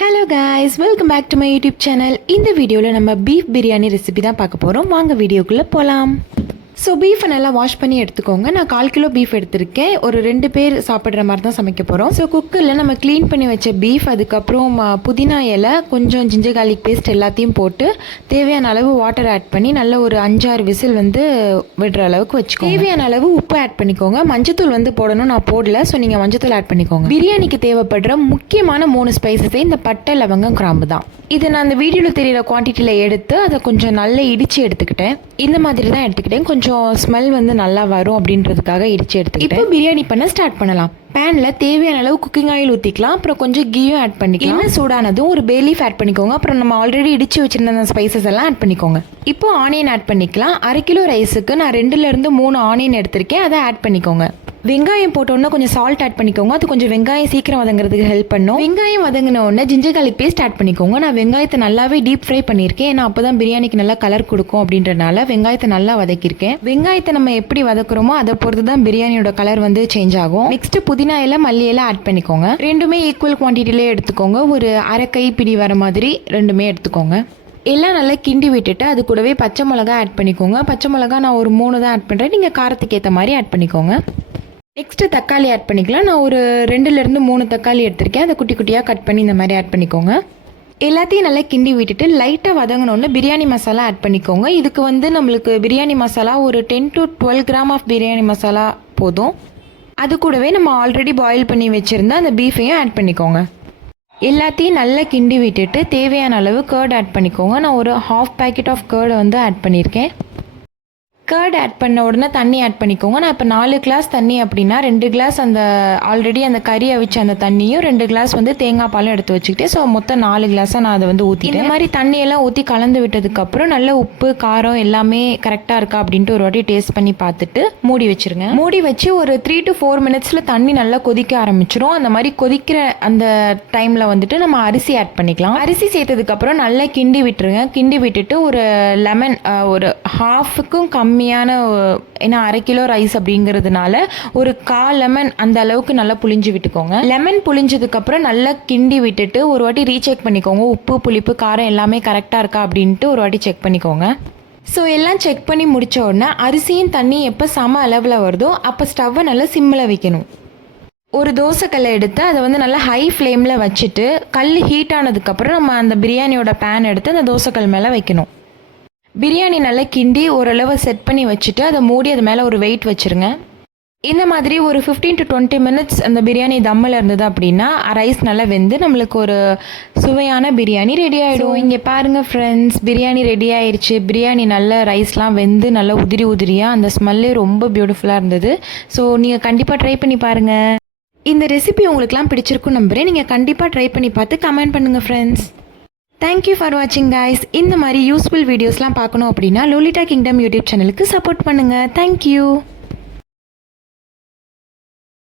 Hello guys, welcome back to my YouTube channel. இந்த வீடியோவில் நம்ம பீஃப் பிரியாணி ரெசிபி தான் பார்க்க போகிறோம். வாங்க வீடியோக்குள்ளே போகலாம். ஸோ பீஃபை நல்லா வாஷ் பண்ணி எடுத்துக்கோங்க. நான் 1/4 கிலோ பீஃப் எடுத்திருக்கேன். ஒரு 2 பேர் சாப்பிட்ற மாதிரி தான் சமைக்க போகிறோம். ஸோ குக்கரில் நம்ம க்ளீன் பண்ணி வச்ச பீஃப், அதுக்கப்புறம் புதினா இலை, கொஞ்சம் ஜிஞ்சர் கார்லிக் பேஸ்ட் எல்லாத்தையும் போட்டு தேவையான அளவு வாட்டர் ஆட் பண்ணி நல்ல ஒரு 5-6 விசில் விடுற அளவுக்கு வச்சுக்கோங்க. தேவையான அளவு உப்பு ஆட் பண்ணிக்கோங்க. மஞ்சத்தூள் போடணும், நான் போடல. ஸோ நீங்கள் மஞ்சத்தூள் ஆட் பண்ணிக்கோங்க. பிரியாணிக்கு தேவைப்படுற முக்கியமான 3 ஸ்பைசஸே இந்த பட்டை, லவங்கம், கிராம்பு தான். இதை நான் அந்த வீடியோவில் தெரியிற குவான்டிட்டியில் எடுத்து அதை கொஞ்சம் நல்லா இடித்து எடுத்துக்கிட்டேன். இந்த மாதிரி தான் எடுத்துக்கிட்டேன். கொஞ்சம் ஸ்மெல் நல்லா வரும் அப்படின்றதுக்காக இடித்து எடுத்துக்கிட்டேன். இப்போ பிரியாணி பண்ண ஸ்டார்ட் பண்ணலாம். பேனில் தேவையான அளவு குக்கிங் ஆயில் ஊற்றிக்கலாம். அப்புறம் கொஞ்சம் கீயும் ஆட் பண்ணிக்கலாம். இன்னும் சூடானதும் ஒரு பே லீஃப் ஆட் பண்ணிக்கோங்க. அப்புறம் நம்ம ஆல்ரெடி இடித்து வச்சிருந்த அந்த ஸ்பைசஸ் எல்லாம் ஆட் பண்ணிக்கோங்க. இப்போ ஆனியன் ஆட் பண்ணிக்கலாம். 1/2 கிலோ ரைஸுக்கு நான் 2-3 ஆனியன் எடுத்திருக்கேன். அதை ஆட் பண்ணிக்கோங்க. வெங்காயம் போட்டோன்னா கொஞ்சம் சால்ட் ஆட் பண்ணிக்கோங்க. அது கொஞ்சம் வெங்காயம் சீக்கிரம் வதங்குறதுக்கு ஹெல்ப் பண்ணும். வெங்காயம் வதங்கின உடனே ஜிஞ்சர் கார்லிக் பேஸ்ட் ஆட் பண்ணிக்கோங்க. நான் வெங்காயத்தை நல்லாவே டீப் ஃப்ரை பண்ணியிருக்கேன். ஏன்னா அப்போ தான் பிரியாணிக்கு நல்லா கலர் கொடுக்கும் அப்படின்றனால வெங்காயத்தை நல்லா வதக்கியிருக்கேன். வெங்காயத்தை நம்ம எப்படி வதக்குறோமோ அதை பொறுத்து தான் பிரியாணியோட கலர் சேஞ்ச் ஆகும். நெக்ஸ்ட் புதினா இலை, மல்லி இலை ஆட் பண்ணிக்கோங்க. ரெண்டுமே ஈக்குவல் குவான்டிட்டிலே எடுத்துக்கோங்க. ஒரு 1/2 கைப்பிடி வர மாதிரி ரெண்டுமே எடுத்துக்கோங்க. எல்லாம் நல்லா கிண்டி விட்டுட்டு அது கூடவே பச்சை மிளகா ஆட் பண்ணிக்கோங்க. பச்சை மிளகா நான் ஒரு 3 தான் ஆட் பண்ணுறேன். நீங்கள் காரத்துக்கு ஏற்ற மாதிரி ஆட் பண்ணிக்கோங்க. நெக்ஸ்ட்டு தக்காளி ஆட் பண்ணிக்கலாம். நான் ஒரு 2-3 தக்காளி எடுத்திருக்கேன். அதை குட்டி குட்டியாக கட் பண்ணி இந்த மாதிரி ஆட் பண்ணிக்கோங்க. எல்லாத்தையும் நல்லா கிண்டி விட்டுட்டு லைட்டாக வதங்கினோன்னு பிரியாணி மசாலா ஆட் பண்ணிக்கோங்க. இதுக்கு நம்மளுக்கு பிரியாணி மசாலா ஒரு 10 to 12 gram of biryani masala போதும். அது கூடவே நம்ம ஆல்ரெடி பாயில் பண்ணி வச்சுருந்த அந்த பீஃபையும் ஆட் பண்ணிக்கோங்க. எல்லாத்தையும் நல்லா கிண்டி விட்டுட்டு தேவையான அளவு கர்ட் ஆட் பண்ணிக்கோங்க. நான் ஒரு 1/2 பேக்கெட் ஆஃப் கர்டு ஆட் பண்ணியிருக்கேன். கர்ட் ஆட் பண்ண உடனே தண்ணி ஆட் பண்ணிக்கோங்க. நான் இப்போ 4 கிளாஸ் தண்ணி அப்படின்னா 2 கிளாஸ் அந்த ஆல்ரெடி அந்த கறி அவிச்ச அந்த தண்ணியும் 2 கிளாஸ் தேங்காய் பாலும் எடுத்து வச்சுக்கிட்டேன். ஸோ மொத்தம் 4 கிளாஸாக நான் அதை ஊற்றிட்டேன். இந்த மாதிரி தண்ணியெல்லாம் ஊற்றி கலந்து விட்டதுக்கப்புறம் நல்ல உப்பு காரம் எல்லாமே கரெக்டாக இருக்கா அப்படின்ட்டு ஒரு வாட்டி டேஸ்ட் பண்ணி பார்த்துட்டு மூடி வச்சுருங்க. மூடி வச்சு ஒரு 3 to 4 மினிட்ஸில் தண்ணி நல்லா கொதிக்க ஆரம்பிச்சிடும். அந்த மாதிரி கொதிக்கிற அந்த டைமில் நம்ம அரிசி ஆட் பண்ணிக்கலாம். அரிசி சேர்த்ததுக்கப்புறம் நல்லா கிண்டி விட்டுருங்க. கிண்டி விட்டுட்டு ஒரு லெமன், ஒரு ஹாஃபுக்கும் கம்மியான, ஏன்னா 1/2 கிலோ ரைஸ் அப்படிங்கிறதுனால ஒரு 1/4 லெமன் அந்த அளவுக்கு நல்லா புளிஞ்சு விட்டுக்கோங்க. லெமன் புளிஞ்சதுக்கப்புறம் நல்லா கிண்டி விட்டுட்டு ஒரு வாட்டி ரீசெக் பண்ணிக்கோங்க. உப்பு, புளிப்பு, காரம் எல்லாமே கரெக்டாக இருக்கா அப்படின்ட்டு ஒரு வாட்டி செக் பண்ணிக்கோங்க. ஸோ எல்லாம் செக் பண்ணி முடித்த உடனே அரிசியும் தண்ணி எப்போ சம அளவில் வருதோ அப்போ ஸ்டவ்வை நல்லா சிம்மில் வைக்கணும். ஒரு தோசைக்கல்லை எடுத்து அதை நல்லா ஹை ஃப்ளேமில் வச்சுட்டு கல் ஹீட் ஆனதுக்கப்புறம் நம்ம அந்த பிரியாணியோட பேன் எடுத்து அந்த தோசைக்கல் மேலே வைக்கணும். பிரியாணி நல்லா கிண்டி ஓரளவு செட் பண்ணி வச்சுட்டு அதை மூடி அது மேலே ஒரு வெயிட் வச்சுருங்க. இந்த மாதிரி ஒரு 15 to 20 மினிட்ஸ் அந்த பிரியாணி தம்மில் இருந்தது அப்படின்னா ரைஸ் நல்லா வெந்து நம்மளுக்கு ஒரு சுவையான பிரியாணி ரெடி ஆகிடும். இங்கே பாருங்கள் ஃப்ரெண்ட்ஸ், பிரியாணி ரெடி ஆயிடுச்சு. பிரியாணி நல்ல ரைஸ்லாம் வெந்து நல்லா உதிரி உதிரியாக, அந்த ஸ்மெல்லே ரொம்ப பியூட்டிஃபுல்லாக இருந்தது. ஸோ நீங்கள் கண்டிப்பாக ட்ரை பண்ணி பாருங்கள். இந்த ரெசிபி உங்களுக்குலாம் பிடிச்சிருக்கும் நம்புகிறேன். நீங்கள் கண்டிப்பாக ட்ரை பண்ணி பார்த்து கமெண்ட் பண்ணுங்கள் ஃப்ரெண்ட்ஸ். தேங்க்யூ ஃபார் வாட்சிங் கைஸ். இந்த மாதிரி யூஸ்ஃபுல் வீடியோஸ்லாம் பார்க்கணும் அப்படின்னா லோலிட்டா கிங்டம் யூடியூப் சேனலுக்கு சப்போர்ட் பண்ணுங்கள். தேங்க்யூ.